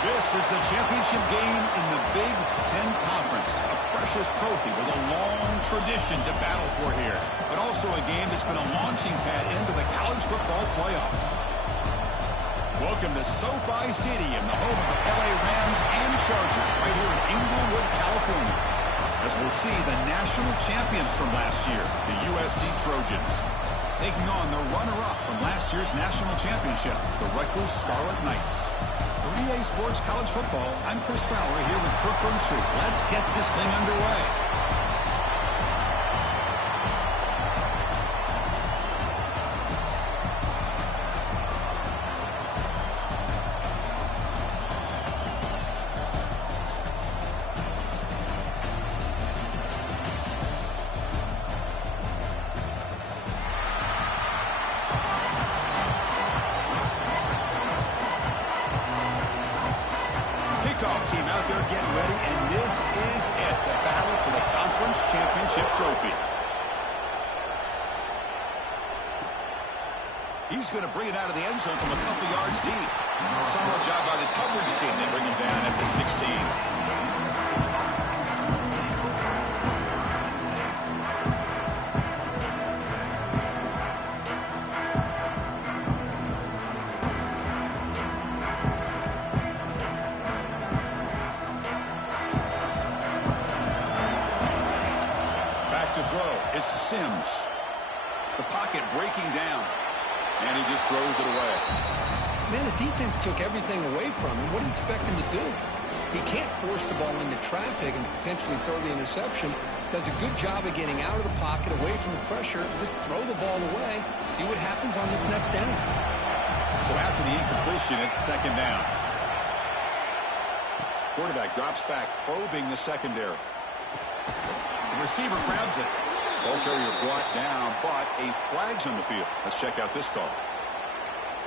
This is the championship game in the Big Ten Conference. A precious trophy with a long tradition to battle for here. But also a game that's been a launching pad into the college football playoff. Welcome to SoFi Stadium, the home of the LA Rams and Chargers, right here in Inglewood, California. As we'll see the national champions from last year, the USC Trojans, taking on the runner-up from last year's national championship, the Rutgers Scarlet Knights. For EA Sports College Football, I'm Chris Fowler here with Kirk Herbstreit. Let's get this thing underway. Kickoff team out there getting ready, and this is it, the battle for the conference championship trophy. He's going to bring it out of the end zone from a couple yards deep. Solid job by the coverage team. They bring him down at the 16. To throw is Sims. The pocket breaking down, and he just throws it away. Man, the defense took everything away from him. What do you expect him to do? He can't force the ball into traffic and potentially throw the interception. Does a good job of getting out of the pocket, away from the pressure. Just throw the ball away. See what happens on this next down. So after the incompletion, it's second down. Quarterback drops back, probing the secondary. The receiver grabs it. Ball carrier brought down, but a flag's on the field. Let's check out this call.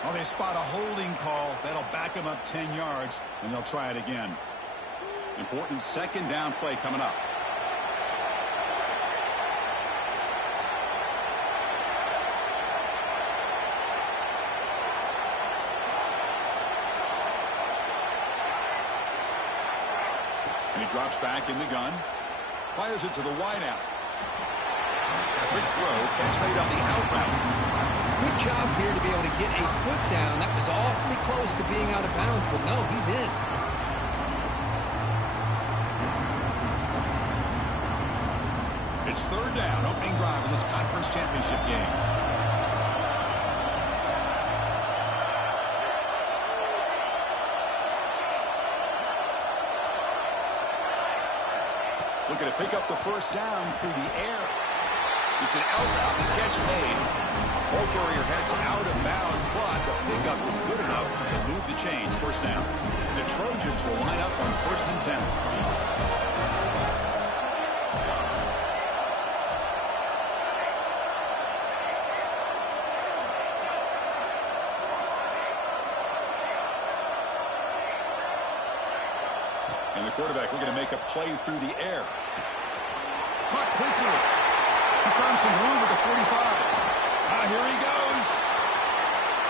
Well, they spot a holding call. That'll back them up 10 yards, and they'll try it again. Important second down play coming up. And he drops back in the gun. Fires it to the wideout. Quick throw, catch made on the out route. Good job here to be able to get a foot down. That was awfully close to being out of bounds, but no, he's in. It's third down, opening drive of this conference championship game. Looking to pick up the first down through the air. It's an out route, the catch made. Ball carrier heads out of bounds, but the pickup was good enough to move the chains. First down. And the Trojans will line up on 1st and 10. And the quarterback looking to make a play through the air. Caught quickly. He's found some room at the 45. Here he goes.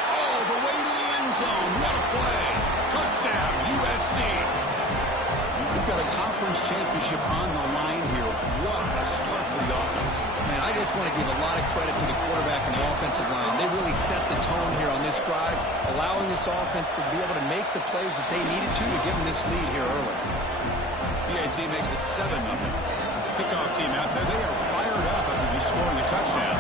All the way to the end zone. What a play. Touchdown, USC. We've got a conference championship on the line here. What a start for the offense. Man, I just want to give a lot of credit to the quarterback and the offensive line. They really set the tone here on this drive, allowing this offense to be able to make the plays that they needed to give them this lead here early. B10 makes it 7-0. Kickoff team out there, they are fired up after just scoring a touchdown.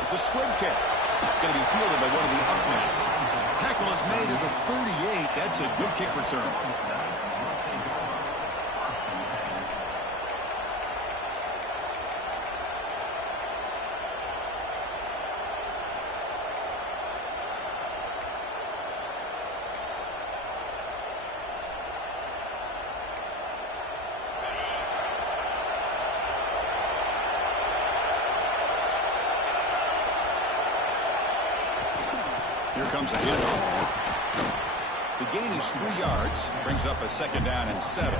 It's a squib kick. It's going to be fielded by one of the up men. Tackle is made at the 38. That's a good kick return. Here comes a handoff. The gain is 3 yards. Brings up a second down and 7.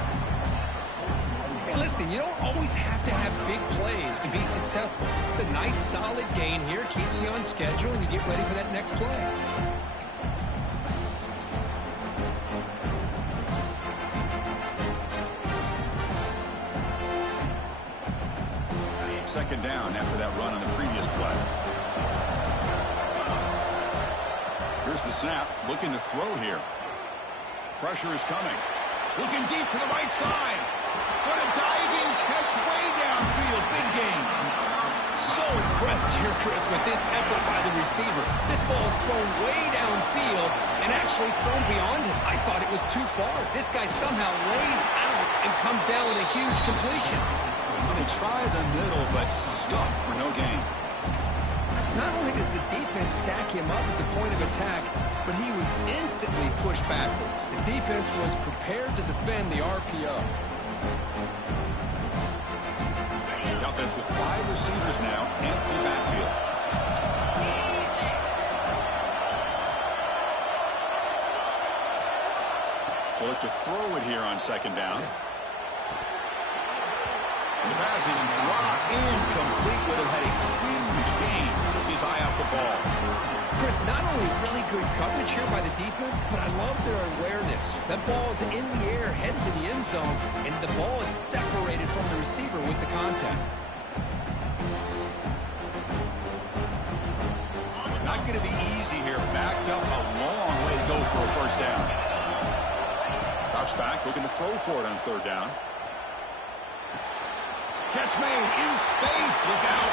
Yeah, listen, you don't always have to have big plays to be successful. It's a nice, solid gain here. Keeps you on schedule, and you get ready for that next play. Second down after that run on the previous play. Here's the snap. Looking to throw here. Pressure is coming. Looking deep to the right side. What a diving catch way downfield. Big game. So impressed here, Chris, with this effort by the receiver. This ball's thrown way downfield, and actually it's thrown beyond him. I thought it was too far. This guy somehow lays out and comes down with a huge completion. Well, they try the middle, but stuck for no gain. Not only does the defense stack him up at the point of attack, but he was instantly pushed backwards. The defense was prepared to defend the RPO. The offense with 5 receivers now, empty backfield. They'll look to throw it here on second down. And the pass is dropped incomplete. Would have had a huge gain. Took his eye off the ball. Chris, not only really good coverage here by the defense, but I love their awareness. That ball is in the air, headed to the end zone, and the ball is separated from the receiver with the contact. Not going to be easy here. Backed up a long way to go for a first down. Drops back, looking to throw for it on third down. Catch made in space. Look out.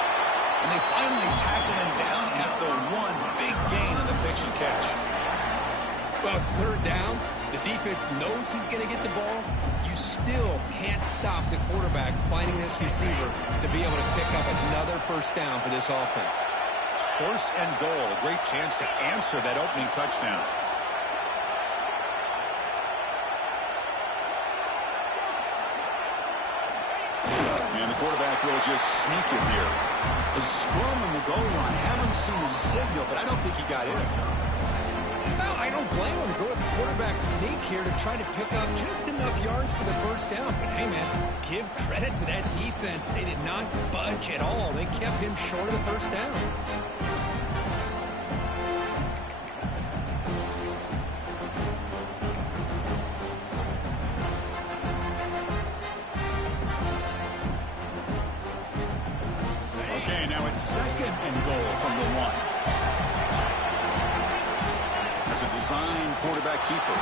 And they finally tackle him down at the one. Big gain on the pitch and catch. Well, it's third down. The defense knows he's going to get the ball. You still can't stop the quarterback finding this receiver to be able to pick up another first down for this offense. First and goal. A great chance to answer that opening touchdown. And the quarterback will just sneak it here. A scrum on the goal line. Haven't seen the signal, but I don't think he got in. No, I don't blame him to go with the quarterback sneak here to try to pick up just enough yards for the first down. But hey, man, give credit to that defense. They did not budge at all. They kept him short of the first down. Second and goal from the one. As a design quarterback keeper.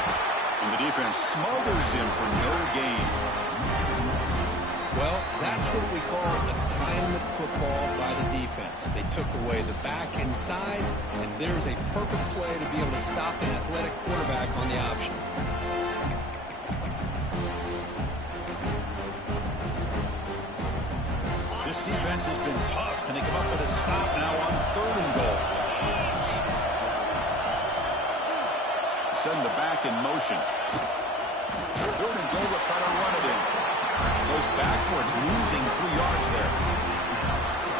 And the defense smothers him for no gain. Well, that's what we call assignment football by the defense. They took away the back inside, and there's a perfect play to be able to stop an athletic quarterback on the option. This defense has been tough. Can they come up with a stop now on third and goal? Send the back in motion. Third and goal, will try to run it in. Goes backwards, losing 3 yards there.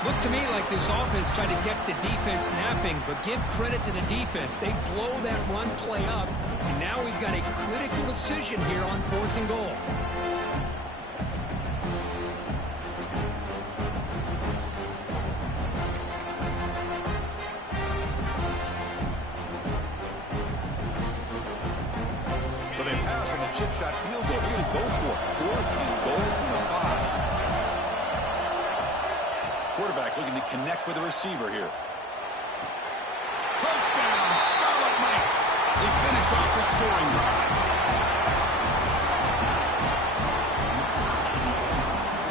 Looked to me like this offense tried to catch the defense napping, but give credit to the defense. They blow that run play up, and now we've got a critical decision here on fourth and goal. So they pass on the chip shot field goal. They're going to go for it. Fourth and goal from the 5. Quarterback looking to connect with the receiver here. Touchdown, Scarlet Knights. They finish off the scoring drive.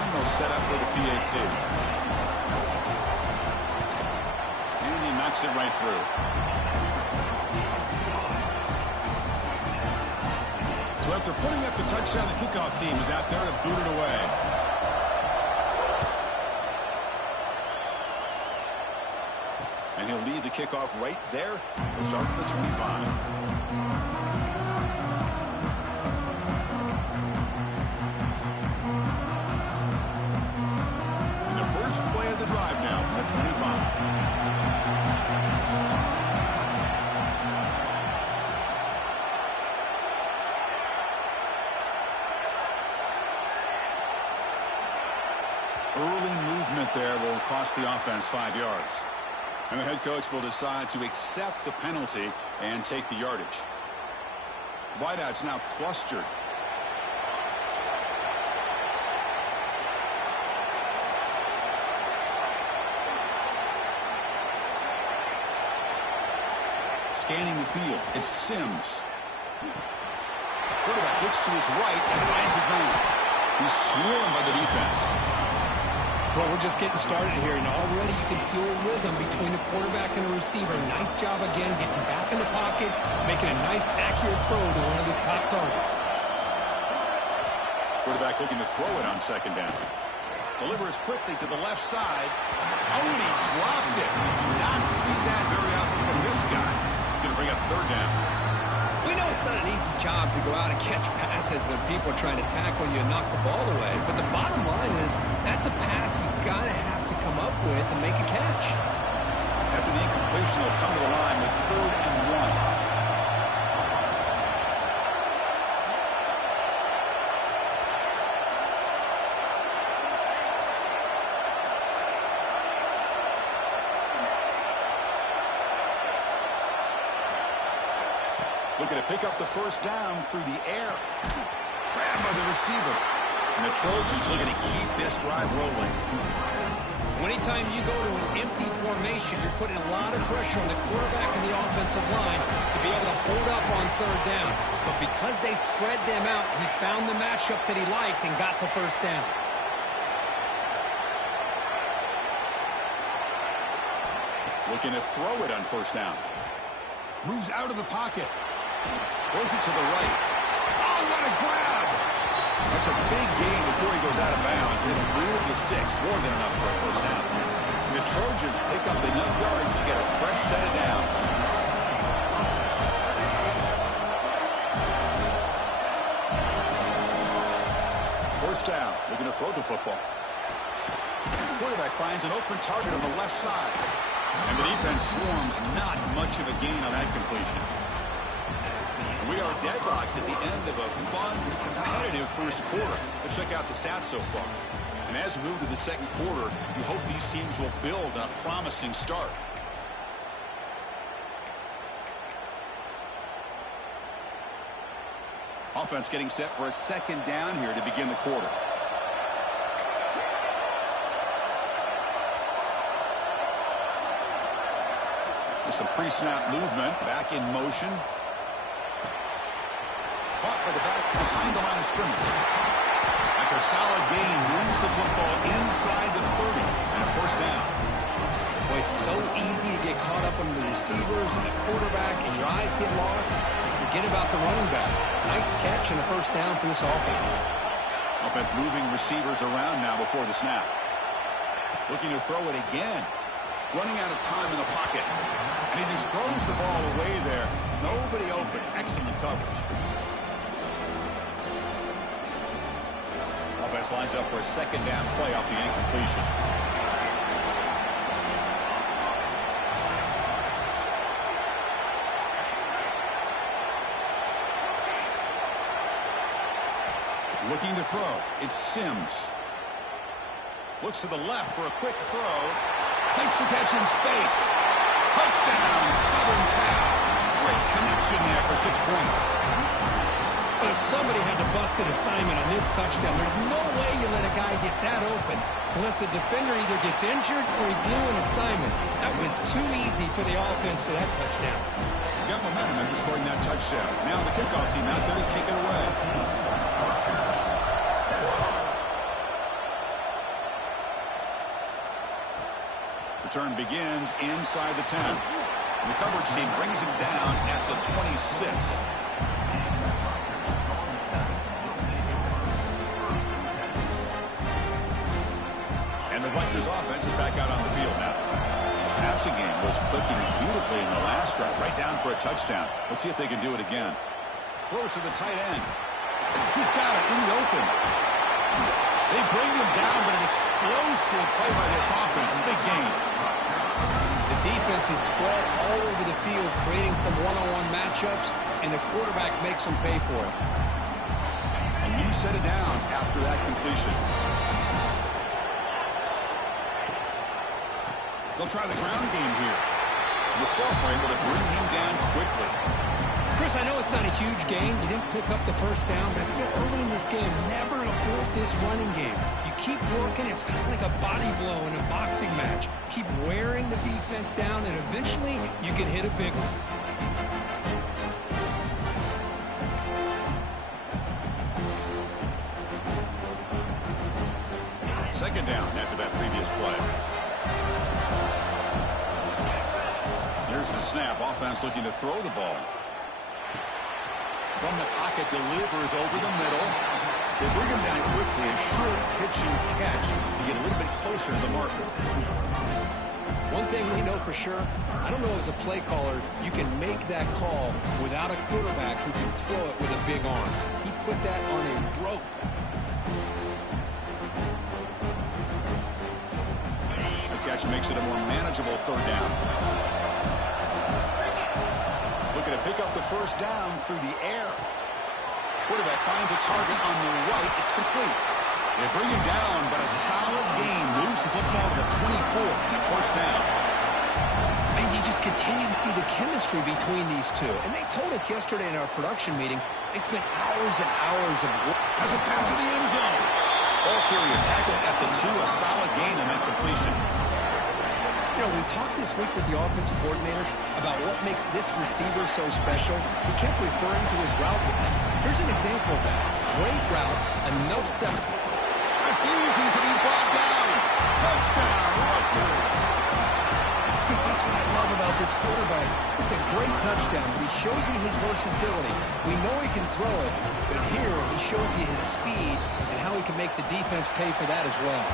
And they'll set up with a PAT. And he knocks it right through. So after putting up the touchdown, the kickoff team is out there to boot it away. And he'll lead the kickoff right there. He'll start at the 25. And the first play of the drive now from the 25. there will cost the offense 5 yards. And the head coach will decide to accept the penalty and take the yardage. Wideouts now clustered. Scanning the field, it's Sims. Quarterback looks to his right and finds his man. He's swarmed by the defense. Well, we're just getting started here, and already you can feel a rhythm between the quarterback and the receiver. Nice job again, getting back in the pocket, making a nice, accurate throw to one of his top targets. Quarterback looking to throw it on second down. Delivers quickly to the left side. Oh, and he dropped it. We do not see that very often from this guy. He's going to bring up third down. We know it's not an easy job to go out and catch passes when people are trying to tackle you and knock the ball away. But the bottom line is that's a pass you got to have to come up with and make a catch. After the incompletion, he'll come to the line with 3rd and 1. Looking to pick up the first down through the air. Grabbed by the receiver. And the Trojans looking to keep this drive rolling. Anytime you go to an empty formation, you're putting a lot of pressure on the quarterback and the offensive line to be able to hold up on 3rd down. But because they spread them out, he found the matchup that he liked and got the first down. Looking to throw it on 1st down. Moves out of the pocket. Throws it to the right. Oh, what a grab! That's a big gain before he goes out of bounds. It'll move the sticks, more than enough for a first down. And the Trojans pick up enough yards to get a fresh set of downs. First down, looking to throw the football. The quarterback finds an open target on the left side. And the defense swarms, not much of a gain on that completion. We are deadlocked at the end of a fun, competitive first quarter. Let's check out the stats so far. And as we move to the second quarter, you hope these teams will build on a promising start. Offense getting set for a second down here to begin the quarter. There's some pre-snap movement, back in motion. Caught by the back behind the line of scrimmage. That's a solid gain. Moves the football inside the 30 and a first down. Boy, it's so easy to get caught up on the receivers and the quarterback, and your eyes get lost. You forget about the running back. Nice catch and a first down for this offense. Offense moving receivers around now before the snap. Looking to throw it again. Running out of time in the pocket. And he just throws the ball away there. Nobody open. Excellent coverage. Offense lines up for a second down play off the incompletion. Looking to throw. It's Sims. Looks to the left for a quick throw. Makes the catch in space. Touchdown, Southern Cal. Great connection there for 6 points. Well, somebody had to bust an assignment on this touchdown. There's no way you let a guy get that open unless the defender either gets injured or he blew an assignment. That was too easy for the offense for that touchdown. Got momentum after scoring that touchdown. Now the kickoff team out there to kick it away. Return begins inside the 10. And the coverage team brings him down at the 26. And the Rutgers offense is back out on the field now. The passing game was clicking beautifully in the last drive, right down for a touchdown. Let's see if they can do it again. Throws to the tight end. He's got it in the open. They bring him down, but an explosive play by this offense. Big gain. The defense is spread all over the field, creating some one-on-one matchups, and the quarterback makes them pay for it. A new set of downs after that completion. They'll try the ground game here. The sophomore able to bring him down quickly. Chris, I know it's not a huge gain. You didn't pick up the first down, but it's still early in this game. Never abort this running game. You keep working. It's kind of like a body blow in a boxing match. Keep wearing the defense down, and eventually you can hit a big one. Second down after that previous play. Here's the snap. Offense looking to throw the ball. From the pocket, delivers over the middle. They bring him down quickly. A short pitch and catch to get a little bit closer to the marker. One thing we know for sure, I don't know as a play caller, you can make that call without a quarterback who can throw it with a big arm. He put that on a rope. The catch makes it a more manageable third down. Looking to pick up the first down through the air. Quarterback finds a target on the right. It's complete. They bring him down, but a solid gain moves the football to the 24 and a first down. And you just continue to see the chemistry between these two. And they told us yesterday in our production meeting, they spent hours and hours of work. Has a pass to the end zone. Ball carrier tackled at the 2, a solid gain on that completion. You know, we talked this week with the offensive coordinator about what makes this receiver so special. He kept referring to his route with him. Here's an example of that. Great route, enough separate. Refusing to be brought down. Touchdown, Rutgers. Chris, that's what I love about this quarterback. It's a great touchdown, but he shows you his versatility. We know he can throw it, but here he shows you his speed and how he can make the defense pay for that as well.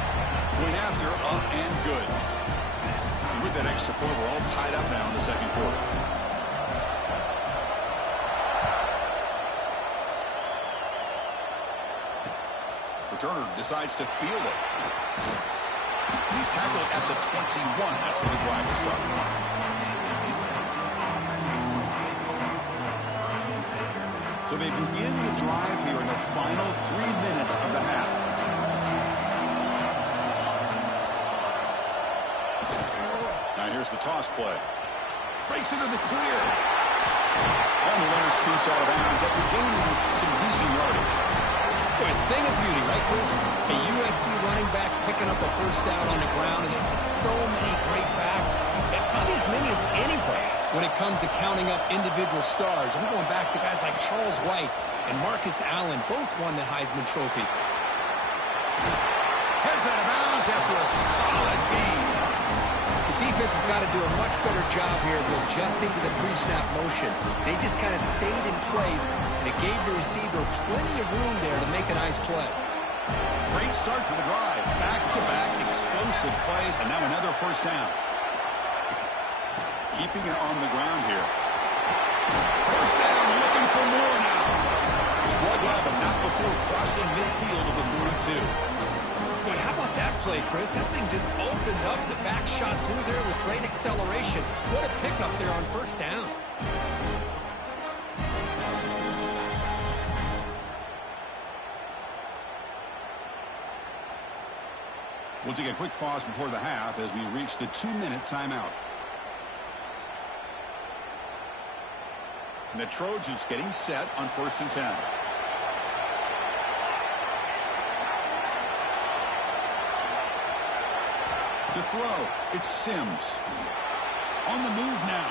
Went after, up and good. And with that extra point, we're all tied up now in the second quarter. Returner decides to field it. He's tackled at the 21. That's where the drive will start. So they begin the drive here in the final 3 minutes of the half. Now here's the toss play. Breaks into the clear. And the runner scoots out of bounds after gaining some decent yardage. Boy, a thing of beauty, right, Chris? A USC running back picking up a first down on the ground, and they had so many great backs, and probably as many as anybody when it comes to counting up individual stars. And we're going back to guys like Charles White and Marcus Allen, both won the Heisman Trophy. Heads out of bounds after a solid gain. The defense has got to do a much better job here of adjusting to the pre-snap motion. They just kind of stayed in place, and it gave the receiver plenty of room there to make a nice play. Great start for the drive. Back-to-back explosive plays, and now another first down. Keeping it on the ground here. First down, looking for more now. He's brought well, but not before crossing midfield of the 42. Boy, how about that play, Chris? That thing just opened up. The back shot through there with great acceleration. What a pickup there on first down. We'll take a quick pause before the half as we reach the 2-minute timeout. And the Trojans getting set on 1st and 10. To throw, it's Sims. On the move now.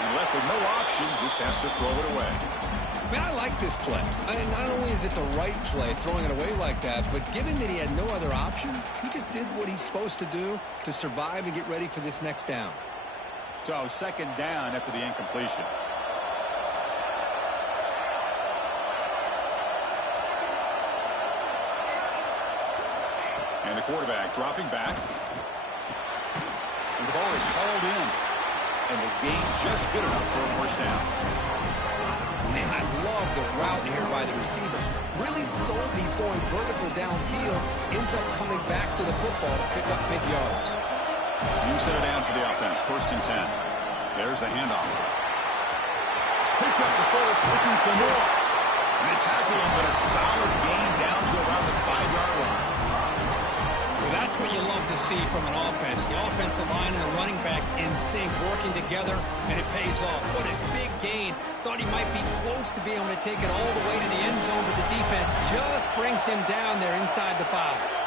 And left with no option, just has to throw it away. Man, I like this play. Not only is it the right play, throwing it away like that, but given that he had no other option, he just did what he's supposed to do to survive and get ready for this next down. So, second down after the incompletion. And the quarterback dropping back. And the ball is hauled in. And the gain just good enough for a first down. Man, I love the route here by the receiver. Really sold these going vertical downfield. Ends up coming back to the football to pick up big yards. You set it down to the offense. 1st and 10. There's the handoff. Picks up the first, looking for more. And they tackle him, but a solid gain down to around the 5-yard line. Well, that That's what you love to see from an offense. The offensive line and the running back in sync, working together, and it pays off. What a big gain. Thought he might be close to being able to take it all the way to the end zone, but the defense just brings him down there inside the 5.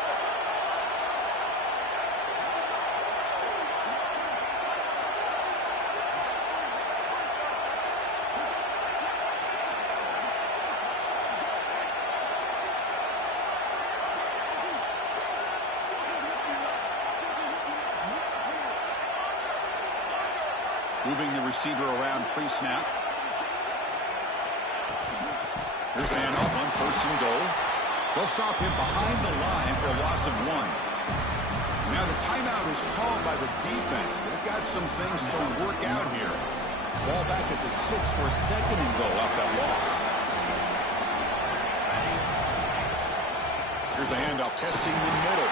Moving the receiver around pre-snap. Here's the handoff on 1st and goal. They'll stop him behind the line for a loss of 1. Now the timeout is called by the defense. They've got some things to work out here. Ball back at the 6 for 2nd and goal off that loss. Here's the handoff, testing the middle.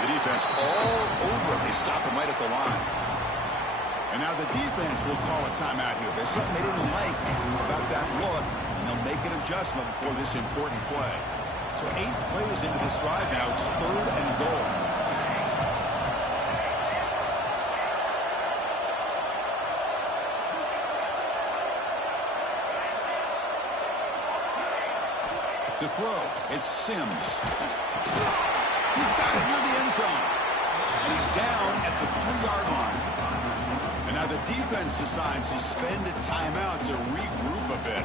The defense all over him. They stop him right at the line. And now the defense will call a timeout here. There's something they didn't like about that look, and they'll make an adjustment before this important play. So 8 plays into this drive now. It's 3rd and goal. To throw, it's Sims. He's got it near the end zone. And he's down at the 3-yard line. And now the defense decides to spend a timeout to regroup a bit.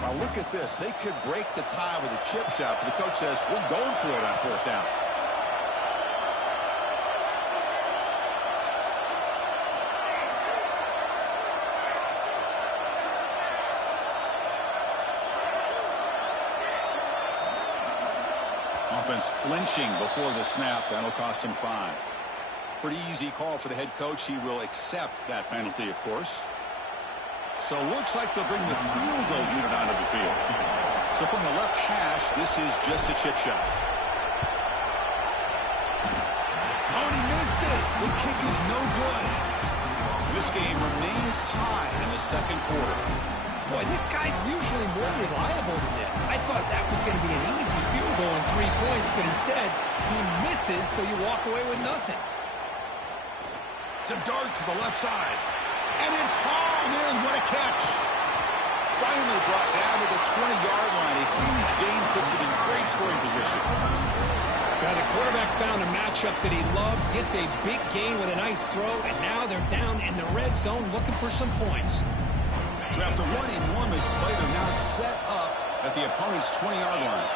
Now look at this. They could break the tie with a chip shot, but the coach says, we're going for it on 4th down. Offense flinching before the snap. That'll cost him 5. Pretty easy call for the head coach. He will accept that penalty, of course. So it looks like they'll bring the field goal unit onto the field. So from the left hash, this is just a chip shot. Oh, and he missed it. The kick is no good. This game remains tied in the 2nd quarter. Boy, this guy's usually more reliable than this. I thought that was going to be an easy field goal and 3 points, but instead, he misses, so you walk away with nothing. To dart to the left side. And it's hauled in. What a catch. Finally brought down to the 20-yard line. A huge gain puts it in great scoring position. Now the quarterback found a matchup that he loved, gets a big gain with a nice throw, and now they're down in the red zone looking for some points. So after one enormous play, they're now set up at the opponent's 20-yard line.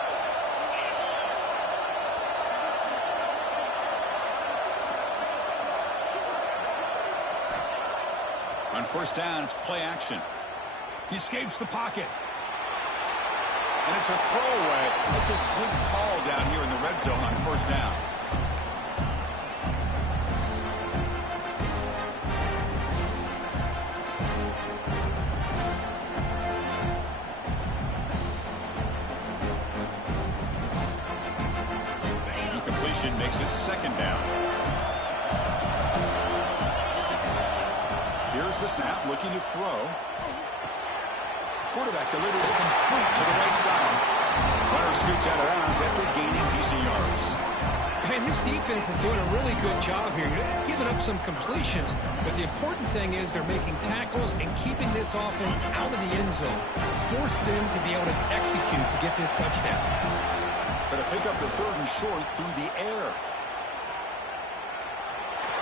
On 1st down, it's play action. He escapes the pocket. And it's a throwaway. That's a good call down here in the red zone on 1st down. Makes it 2nd down. Here's the snap, looking to throw. Quarterback delivers complete to the right side. Runner scoots out of bounds after gaining decent yards. And his defense is doing a really good job here. They're giving up some completions, but the important thing is they're making tackles and keeping this offense out of the end zone. Force them to be able to execute to get this touchdown. Going to pick up the 3rd and short through the air.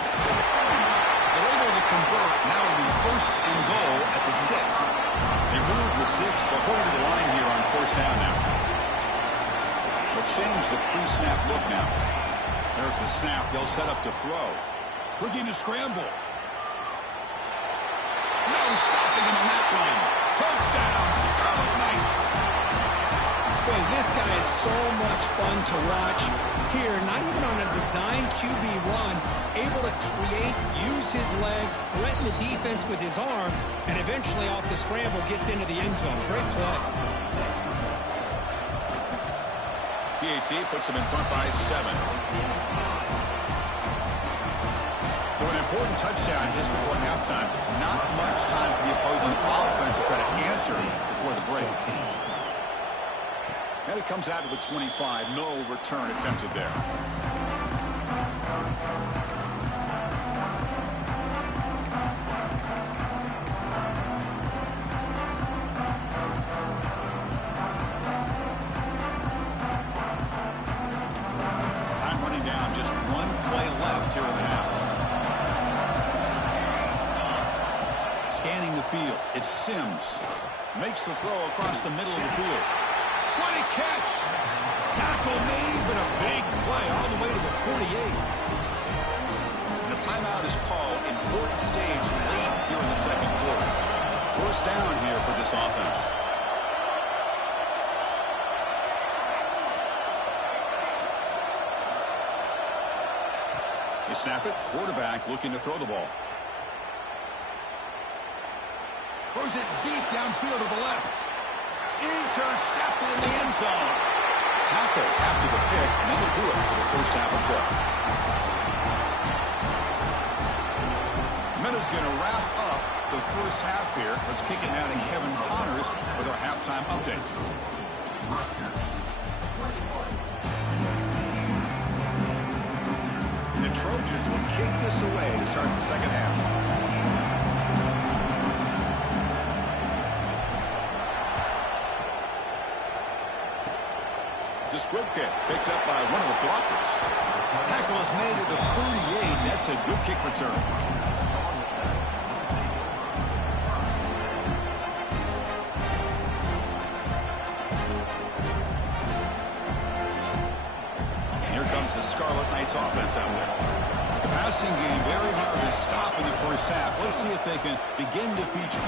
They're able to convert. Now it'll be 1st and goal at the 6. They move the 6. They'll hold to the line here on 1st down now. They'll change the pre-snap look now. There's the snap. They'll set up to throw. Looking to scramble. No stopping him on that one. Touchdown, Scarlet Knights. Boy, this guy is so much fun to watch. Here, not even on a design QB run, able to create, use his legs, threaten the defense with his arm, and eventually off the scramble gets into the end zone. Great play. BAT puts him in front by 7. So an important touchdown just before halftime. Not much time for the opposing offense to try to answer before the break. And it comes out to the 25. No return attempted there. Time running down. Just one play left here in the half. Scanning the field. It's Sims. Makes the throw across the middle of the field. What a catch! Tackle made, but a big play all the way to the 48. And a timeout is called. Important stage late here in the second quarter. First down here for this offense. They snap it. Quarterback looking to throw the ball. Throws it deep downfield to the left. Intercepted in the end zone. Tackle after the pick, and that'll do it for the first half of play. Meadows going to wrap up the first half here. Let's kick it now to Kevin Connors with our halftime update. The Trojans will kick this away to start the second half. The squib kick picked up by one of the blockers. Tackle is made at the 38. That's a good kick return. And here comes the Scarlet Knights offense out there. The passing game very hard to stop in the first half. Let's see if they can begin to feature.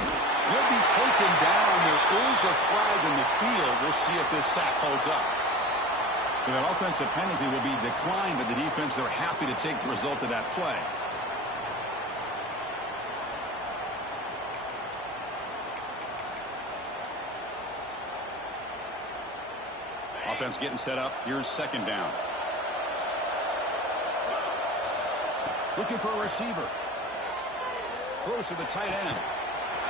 He'll be taken down. There is a flag in the field. We'll see if this sack holds up. That offensive penalty will be declined by the defense. They're happy to take the result of that play. Offense getting set up. Here's second down. Looking for a receiver. Throws to the tight end.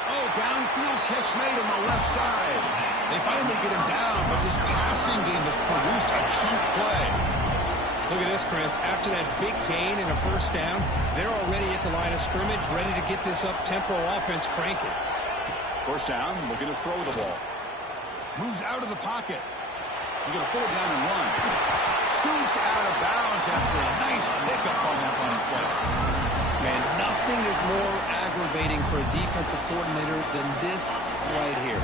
Oh, downfield catch made on the left side. They finally get him down, but this passing game has produced a cheap play. Look at this, Chris. After that big gain and a first down, they're already at the line of scrimmage, ready to get this up-tempo offense cranking. First down, looking to throw the ball. Moves out of the pocket. He's going to pull it down and run. Scoots out of bounds after a nice pickup on that running play. Man, nothing is more aggravating for a defensive coordinator than this right here.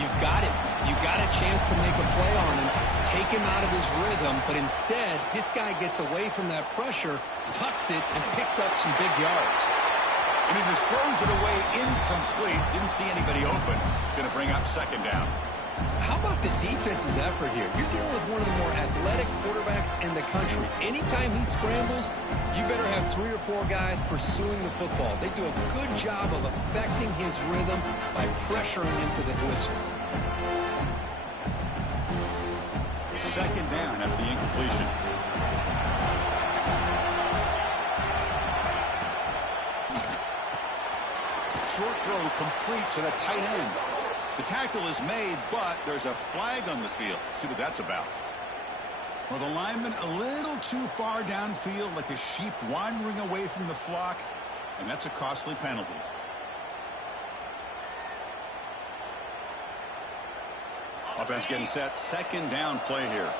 You've got him. You've got a chance to make a play on him, take him out of his rhythm, but instead, this guy gets away from that pressure, tucks it, and picks up some big yards. And he just throws it away incomplete. Didn't see anybody open. Going to bring up second down. How about the defense's effort here? You're dealing with one of the more athletic quarterbacks in the country. Anytime he scrambles, you better have 3 or 4 guys pursuing the football. They do a good job of affecting his rhythm by pressuring him to the whistle. Second down after the incompletion. Short throw complete to the tight end. The tackle is made, but there's a flag on the field. Let's see what that's about. Well, the lineman a little too far downfield, like a sheep wandering away from the flock, and that's a costly penalty. Offense getting set. Second down play here.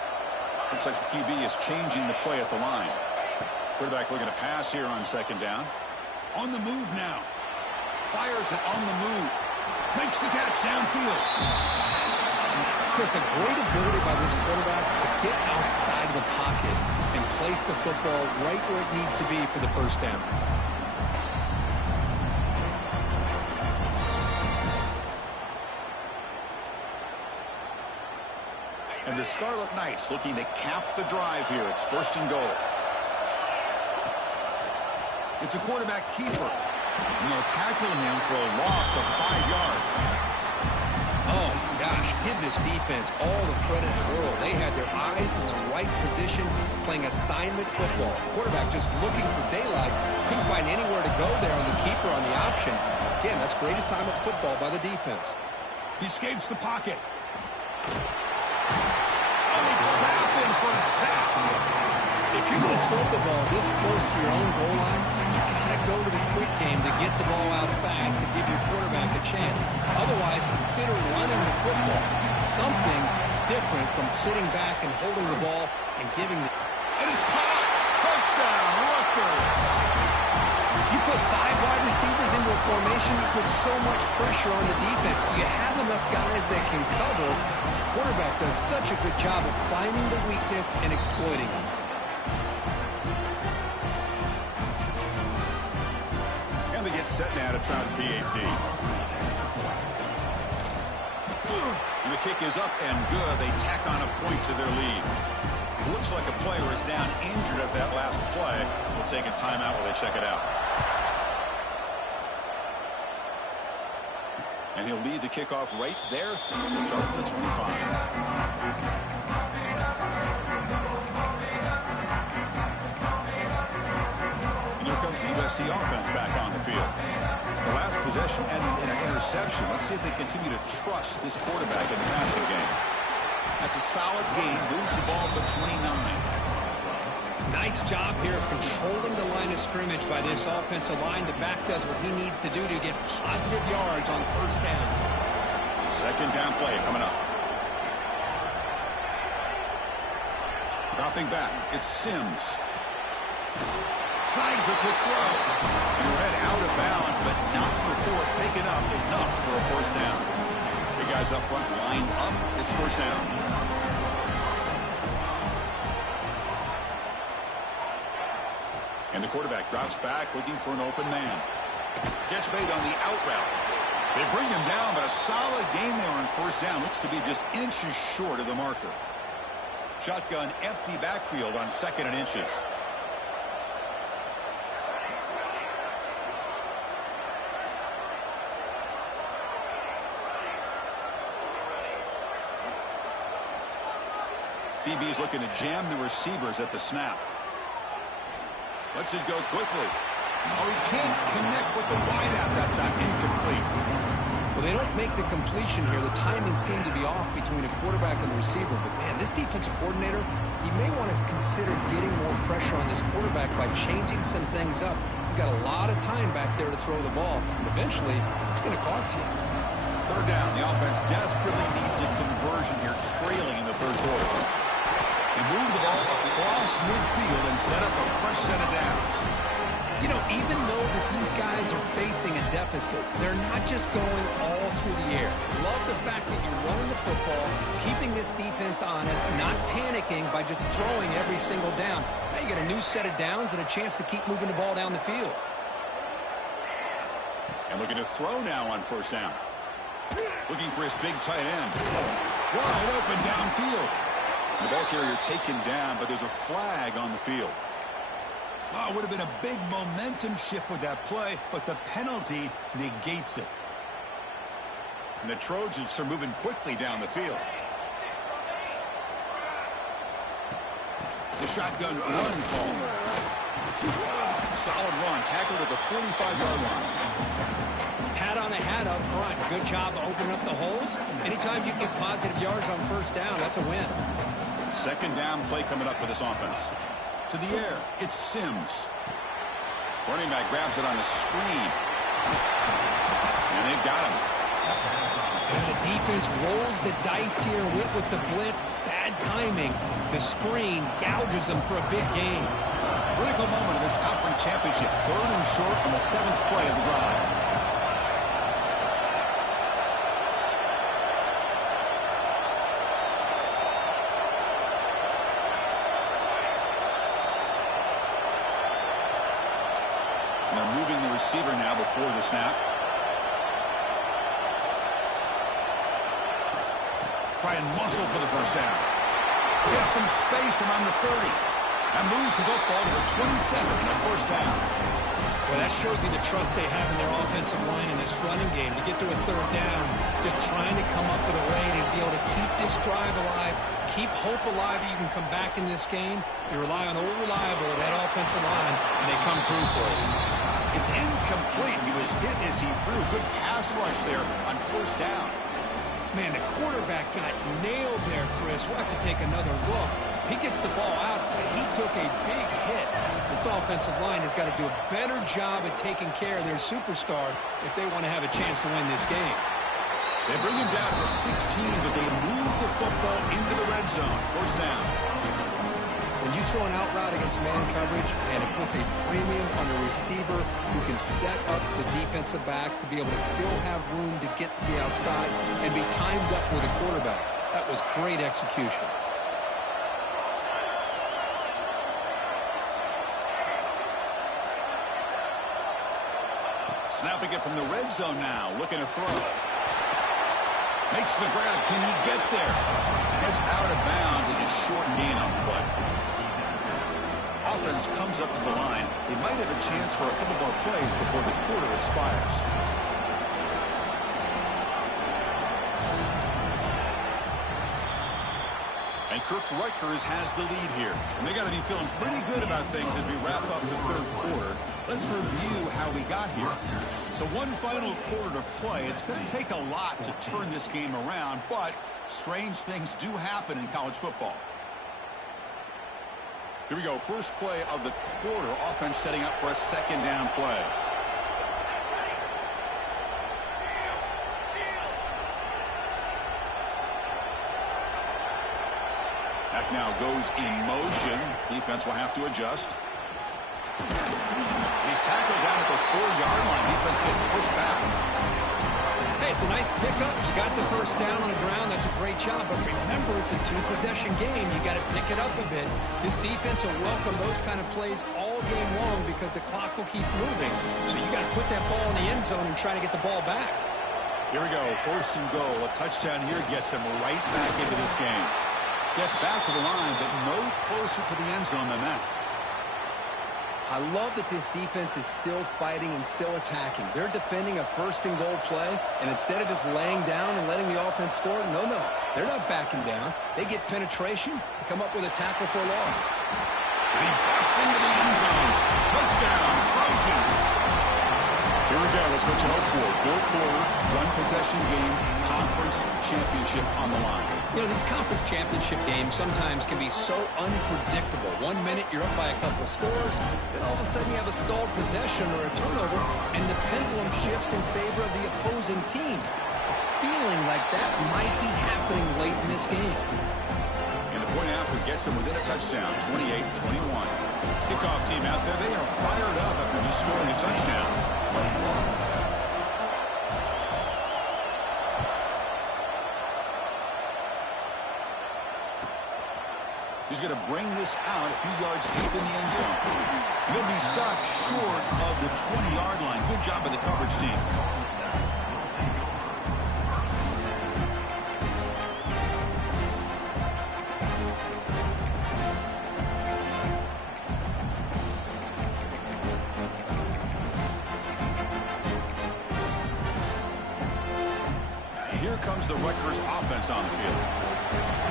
Looks like the QB is changing the play at the line. Quarterback looking to pass here on second down. On the move now. Fires it on the move. Makes the catch downfield. Chris, a great ability by this quarterback to get outside of the pocket and place the football right where it needs to be for the first down. And the Scarlet Knights looking to cap the drive here. It's first and goal. It's a quarterback keeper. And they'll tackle him for a loss of 5 yards. Oh, gosh. Give this defense all the credit in the world. They had their eyes in the right position, playing assignment football. Quarterback just looking for daylight. Couldn't find anywhere to go there on the keeper on the option. Again, that's great assignment football by the defense. He escapes the pocket. And they trap him for a sack. If you're going to throw the ball this close to your own goal line, you got to go to the quick game to get the ball out fast to give your quarterback a chance. Otherwise, consider running the football. Something different from sitting back and holding the ball and giving the... And it's caught! Touchdown, Rutgers! You put 5 wide receivers into a formation, you put so much pressure on the defense. Do you have enough guys that can cover? The quarterback does such a good job of finding the weakness and exploiting it. And they get set now to try the B10. And the kick is up and good. They tack on a point to their lead. Looks like a player is down injured at that last play. We'll take a timeout while they check it out. And he'll lead the kickoff right there. We'll start at the 25. And here comes the USC offense back on the field. The last possession ended in an interception. Let's see if they continue to trust this quarterback in the passing game. That's a solid game. Moves the ball to the 29. Nice job here of controlling the line of scrimmage by this offensive line. The back does what he needs to do to get positive yards on first down. Second down play coming up. Dropping back, it's Sims. Snags a quick throw. And he'll head out of bounds, but not before picking up enough for a first down. The guys up front lined up. It's first down. And the quarterback drops back looking for an open man. Gets made on the out route. They bring him down, but a solid gain there on first down. Looks to be just inches short of the marker. Shotgun empty backfield on second and inches. DB's looking to jam the receivers at the snap. Lets it go quickly. Oh, he can't connect with the wideout that time. Incomplete. Well, they don't make the completion here. The timing seemed to be off between a quarterback and the receiver. But, man, this defensive coordinator, he may want to consider getting more pressure on this quarterback by changing some things up. He's got a lot of time back there to throw the ball. And eventually, it's going to cost you. Third down. The offense desperately needs a conversion here, trailing in the third quarter. They move the ball across midfield and set up a fresh set of downs. You know, even though that these guys are facing a deficit, they're not just going all through the air. Love the fact that you're running the football, keeping this defense honest, not panicking by just throwing every single down. Now you get a new set of downs and a chance to keep moving the ball down the field. And looking to throw now on first down. Looking for his big tight end. Wide open downfield. The ball carrier taken down, but there's a flag on the field. Oh, it would have been a big momentum shift with that play, but the penalty negates it. And the Trojans are moving quickly down the field. The shotgun run call. Solid run, tackled at the 45-yard line. Hat on a hat up front. Good job opening up the holes. Anytime you get positive yards on first down, that's a win. Second down play coming up for this offense. To the air, it's Sims. Running back grabs it on the screen. And they've got him. And the defense rolls the dice here with the blitz. Bad timing. The screen gouges them for a big gain. Critical moment of this conference championship. Third and short on the 7th play of the drive. Receiver now before the snap. Try and muscle for the first down. Gets some space around the 30. And moves the football to the 27 and a first down. Well, that shows you the trust they have in their offensive line in this running game. To get to a third down, just trying to come up with a way to be able to this drive alive, keep hope alive that you can come back in this game. You rely on old reliable, that offensive line, and they come through for you. It's incomplete. He was hit as he threw. Good pass rush there on first down. Man, the quarterback got nailed there, Chris. We'll have to take another look. He gets the ball out, but he took a big hit. This offensive line has got to do a better job at taking care of their superstar if they want to have a chance to win this game. They bring him down to the 16, but they move the football into the red zone. First down. When you throw an out route against man coverage and it puts a premium on the receiver who can set up the defensive back to be able to still have room to get to the outside and be timed up with a quarterback. That was great execution. Snapping it from the red zone now, looking to throw. Makes the grab. Can he get there? Heads out of bounds. It's a short gain on the play. Offense comes up to the line. They might have a chance for a couple more plays before the quarter expires. And Rutgers has the lead here. And they got to be feeling pretty good about things as we wrap up the third quarter. Let's review how we got here. So one final quarter to play. It's going to take a lot to turn this game around, but strange things do happen in college football. Here we go. First play of the quarter. Offense setting up for a second down play. That now goes in motion. Defense will have to adjust. He's tackled down at the 4-yard line. Defense getting pushed back. Hey, it's a nice pickup. You got the first down on the ground. That's a great job. But remember, it's a two-possession game. You got to pick it up a bit. This defense will welcome those kind of plays all game long because the clock will keep moving. So you got to put that ball in the end zone and try to get the ball back. Here we go. First and goal. A touchdown here gets him right back into this game. Gets back to the line, but no closer to the end zone than that. I love that this defense is still fighting and still attacking. They're defending a first and goal play, and instead of just laying down and letting the offense score, no, they're not backing down. They get penetration and come up with a tackle for a loss. And he busts into the end zone. Touchdown, Trojans. Here we go. Let's switch it up for fourth quarter, one-possession game, conference championship on the line. You know, these conference championship games sometimes can be so unpredictable. 1 minute you're up by a couple scores, then all of a sudden you have a stalled possession or a turnover, and the pendulum shifts in favor of the opposing team. It's feeling like that might be happening late in this game. And the point after gets them within a touchdown, 28-21. Kickoff team out there, they are fired up after just scoring a touchdown. He's going to bring this out a few yards deep in the end zone. He'll be stopped short of the 20-yard line. Good job by the coverage team. Here comes the Rutgers offense on the field.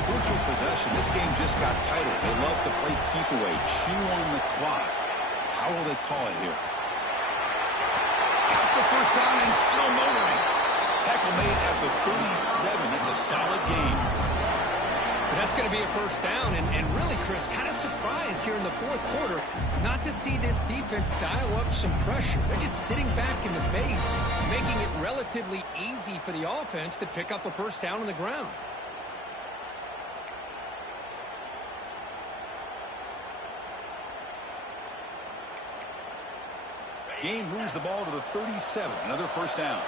Crucial possession. This game just got tighter. They love to play keep away, chew on the clock. How will they call it here? Got the first down and still motoring. Tackle made at the 37. That's a solid game. But that's going to be a first down, and really, Chris, kind of surprised here in the fourth quarter not to see this defense dial up some pressure. They're just sitting back in the base, making it relatively easy for the offense to pick up a first down on the ground. Game moves the ball to the 37. Another first down.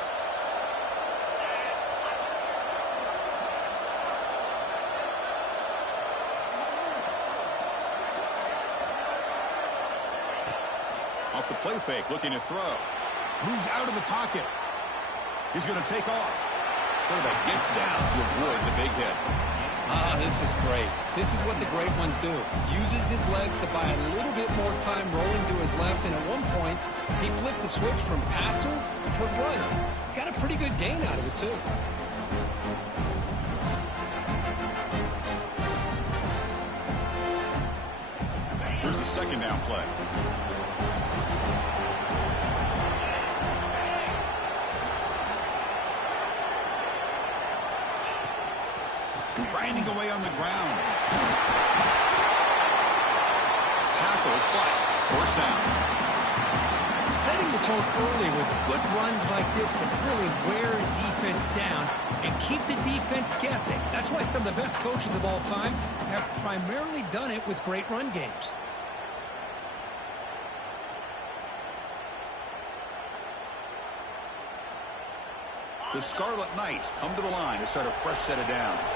Off the play fake, looking to throw. Moves out of the pocket. He's going to take off. Quarterback gets down to avoid the big hit. This is great. This is what the great ones do. Uses his legs to buy a little bit more time rolling to his left, and at one point, he flipped the switch from passer to runner. Got a pretty good gain out of it, too. second down play. Grinding away on the ground. Tackle, but first down. Setting the tone early with good runs like this can really wear a defense down and keep the defense guessing. That's why some of the best coaches of all time have primarily done it with great run games. The Scarlet Knights come to the line to start a fresh set of downs.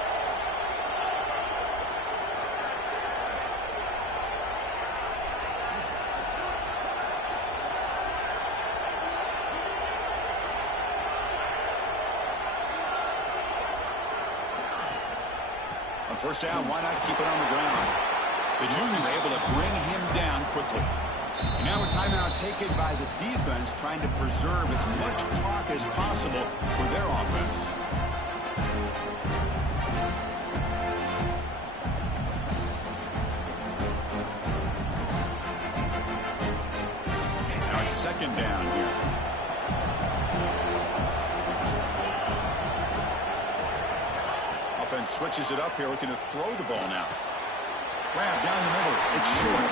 On first down, why not keep it on the ground? The junior able to bring him down quickly. And now a timeout taken by the defense, trying to preserve as much clock as possible for their offense. Now it's second down here. Offense switches it up here, looking to throw the ball now. Grab down the middle. It's short.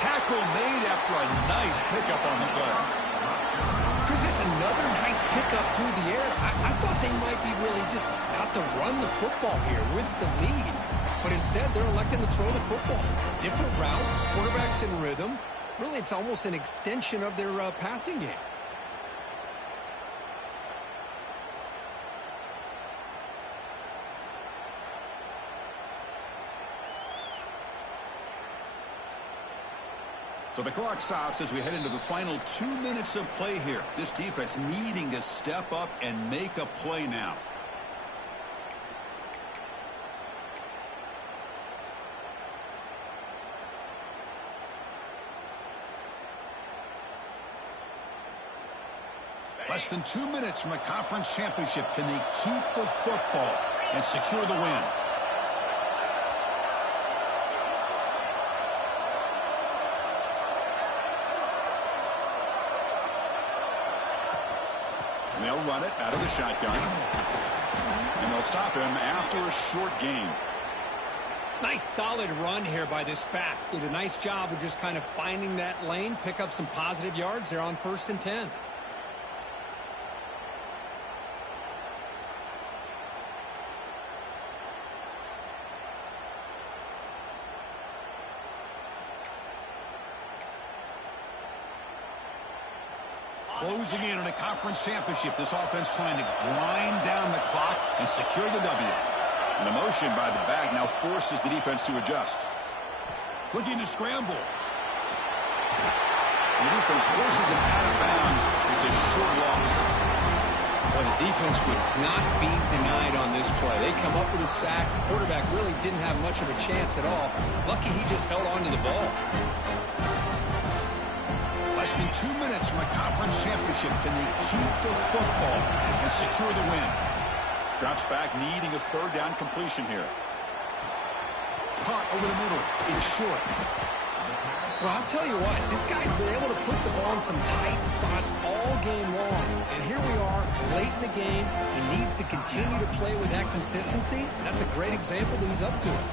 Tackle made after a nice pickup on the play. Chris, it's another nice pickup through the air. I thought they might be really just out to run the football here with the lead. But instead, they're electing to throw the football. Different routes, quarterbacks in rhythm. Really, it's almost an extension of their passing game. So the clock stops as we head into the final 2 minutes of play here. This defense needing to step up and make a play now. Less than 2 minutes from a conference championship. Can they keep the football and secure the win? And they'll run it out of the shotgun. And they'll stop him after a short gain. Nice solid run here by this back. Did a nice job of just kind of finding that lane, pick up some positive yards there on 1st and 10. Closing in on a conference championship, this offense trying to grind down the clock and secure the W. And the motion by the back now forces the defense to adjust. Looking to scramble. The defense forces him out of bounds. It's a short loss. Well, the defense would not be denied on this play. They come up with a sack. The quarterback really didn't have much of a chance at all. Lucky he just held on to the ball. Less than 2 minutes from a conference championship. Can they keep the football and secure the win? Drops back, needing a third down completion here. Caught over the middle. It's short. Well, I'll tell you what, this guy's been able to put the ball in some tight spots all game long. And here we are, late in the game. He needs to continue to play with that consistency. And that's a great example that he's up to it.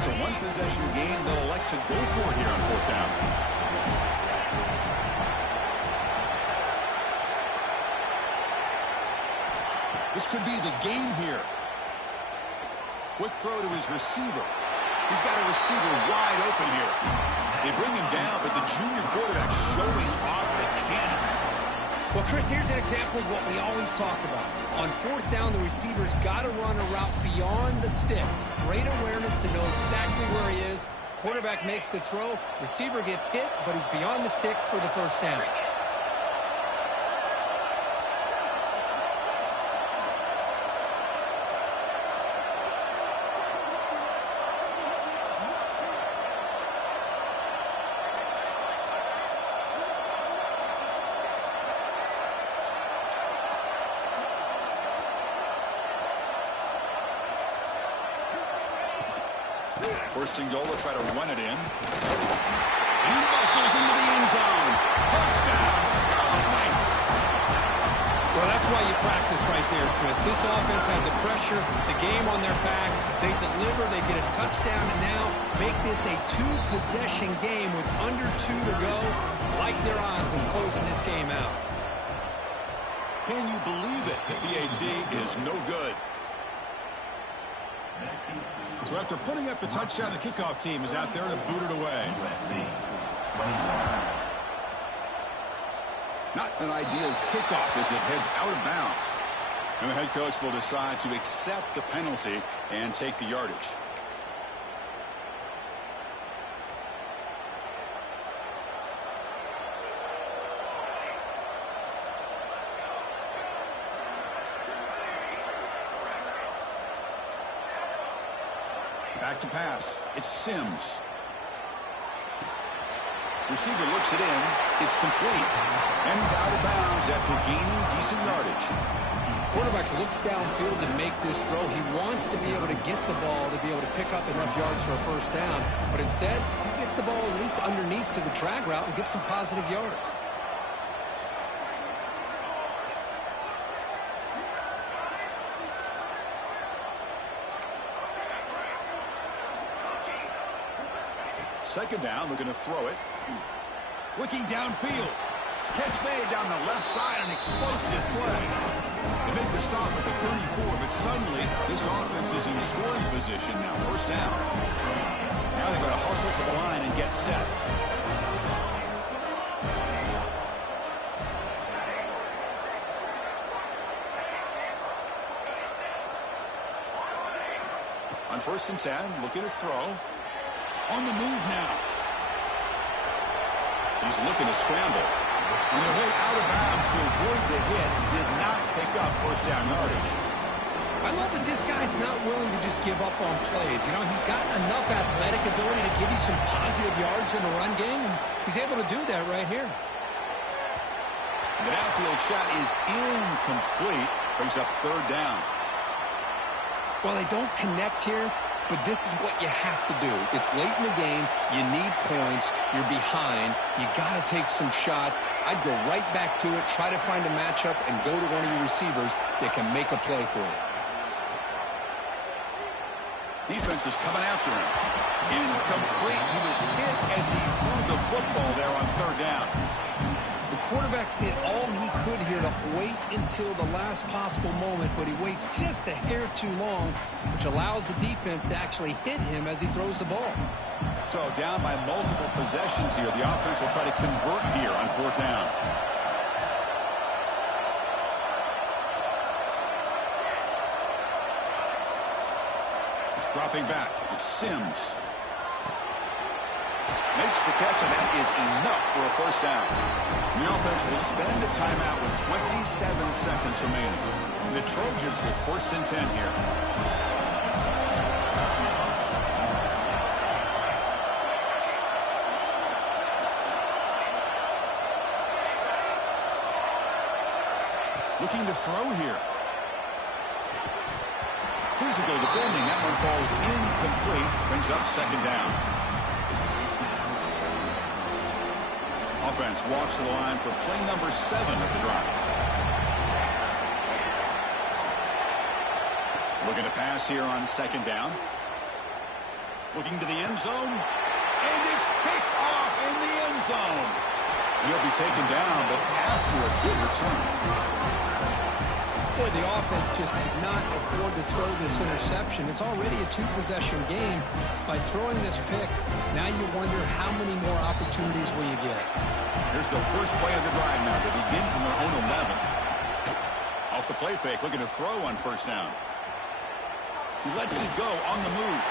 It's a one-possession game they'll elect to go for it here on 4th down. This could be the game here. Quick throw to his receiver. He's got a receiver wide open here. They bring him down, but the junior quarterback showing off the cannon. Well, Chris, here's an example of what we always talk about. On 4th down, the receiver's got to run a route beyond the sticks. Great awareness to know exactly where he is. Quarterback makes the throw. Receiver gets hit, but he's beyond the sticks for the first down. First and goal, they'll try to run it in. He muscles into the end zone. Touchdown, Scarlet Knights. Well, that's why you practice right there, Chris. This offense had the pressure, the game on their back. They deliver, they get a touchdown, and now make this a two-possession game with under 2 to go. Like their odds in closing this game out. Can you believe it? The BAT is no good. So after putting up the touchdown, the kickoff team is out there to boot it away. Not an ideal kickoff as it heads out of bounds. And the head coach will decide to accept the penalty and take the yardage. Back to pass. It's Sims. Receiver looks it in. It's complete. And he's out of bounds after gaining decent yardage. Quarterback looks downfield to make this throw. He wants to be able to get the ball to be able to pick up enough yards for a first down. But instead, he gets the ball at least underneath to the drag route and gets some positive yards. Second down, we're going to throw it. Looking downfield. Catch made down the left side, an explosive play. They make the stop at the 34, but suddenly this offense is in scoring position now. First down. Now they've got to hustle to the line and get set. On first and 10, looking to throw. On the move now. He's looking to scramble. And he'll hit out of bounds to avoid the hit. Did not pick up first down yardage. I love that this guy's not willing to just give up on plays. You know, he's got enough athletic ability to give you some positive yards in the run game, and he's able to do that right here. The downfield shot is incomplete. Brings up third down. Well, they don't connect here, but this is what you have to do. It's late in the game. You need points. You're behind. You got to take some shots. I'd go right back to it, try to find a matchup, and go to one of your receivers that can make a play for you. Defense is coming after him. Incomplete. He was hit as he threw the football there on third down. The quarterback did all he could here to wait until the last possible moment, but he waits just a hair too long, which allows the defense to actually hit him as he throws the ball. So down by multiple possessions here. The offense will try to convert here on fourth down. Dropping back. It's Sims. Makes the catch, and that is enough for a first down. The offense will spend a timeout with 27 seconds remaining. And the Trojans with first and 10 here. Looking to throw here. Physical defending. That one falls incomplete. Brings up second down. Offense walks to the line for play number 7 of the drive. Looking to pass here on second down. Looking to the end zone. And it's picked off in the end zone. He'll be taken down, but after a good return. Boy, the offense just could not afford to throw this interception. It's already a two-possession game. By throwing this pick, now you wonder how many more opportunities will you get. Here's the first play of the drive now. They begin from their own 11. Off the play fake, looking to throw on first down. He lets it go on the move.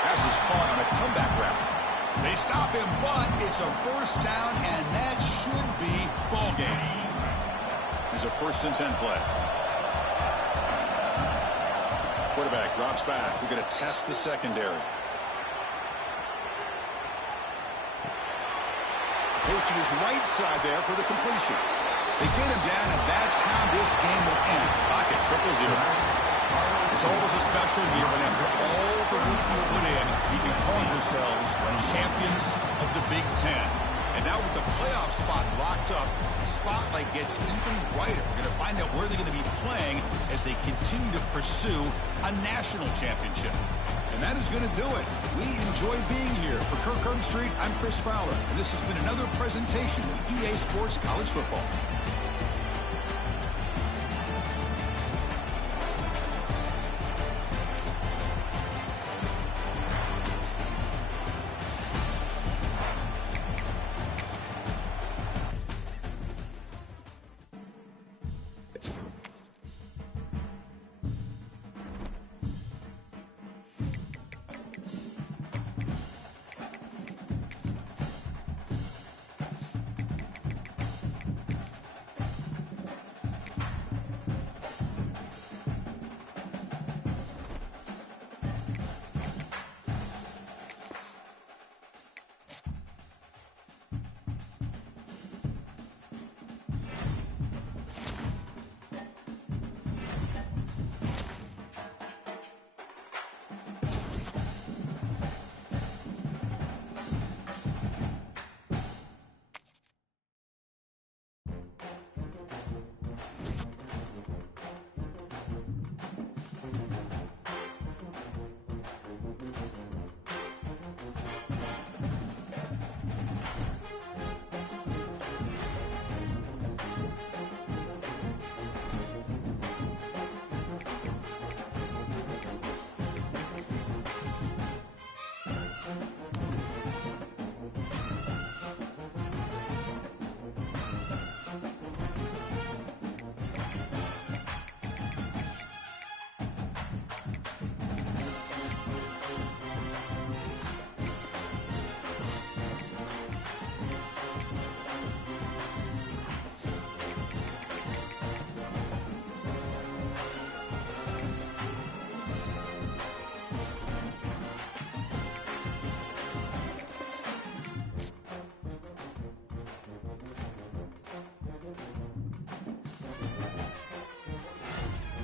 Pass is caught on a comeback route. They stop him, but it's a first down, and that should be ball game. Here's a first and 10 play. Quarterback drops back. We're going to test the secondary. Goes to his right side there for the completion. They get him down, and that's how this game will end. Pocket 0-0. It's almost a special year when after all the work you put in, you can call yourselves champions of the Big Ten. And now with the playoff spot locked up, the spotlight gets even brighter. We're going to find out where they're going to be playing as they continue to pursue a national championship. And that is going to do it. We enjoy being here. For Kirk Street, I'm Chris Fowler, and this has been another presentation of EA Sports College Football.